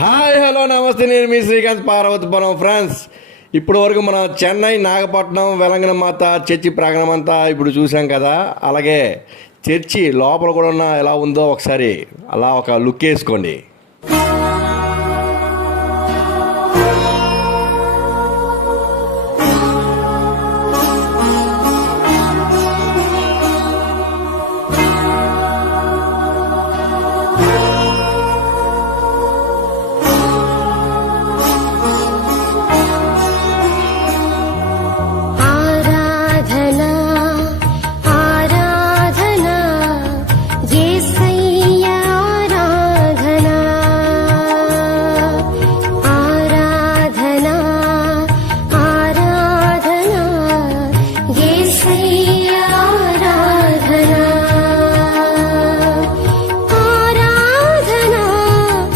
Hi hello నమస్తే, నేను మీ Srikanth Parvathipuram. Friends, ఇప్పుడు వరకు మనం చెన్నై, నాగపట్నం, వెలంగన మాత చర్చి ప్రాంగణం అంతా ఇప్పుడు చూసాం కదా. అలాగే చర్చి లోపల కూడా ఎలా ఉందో ఒకసారి అలా ఒక లుక్ వేసుకోండి.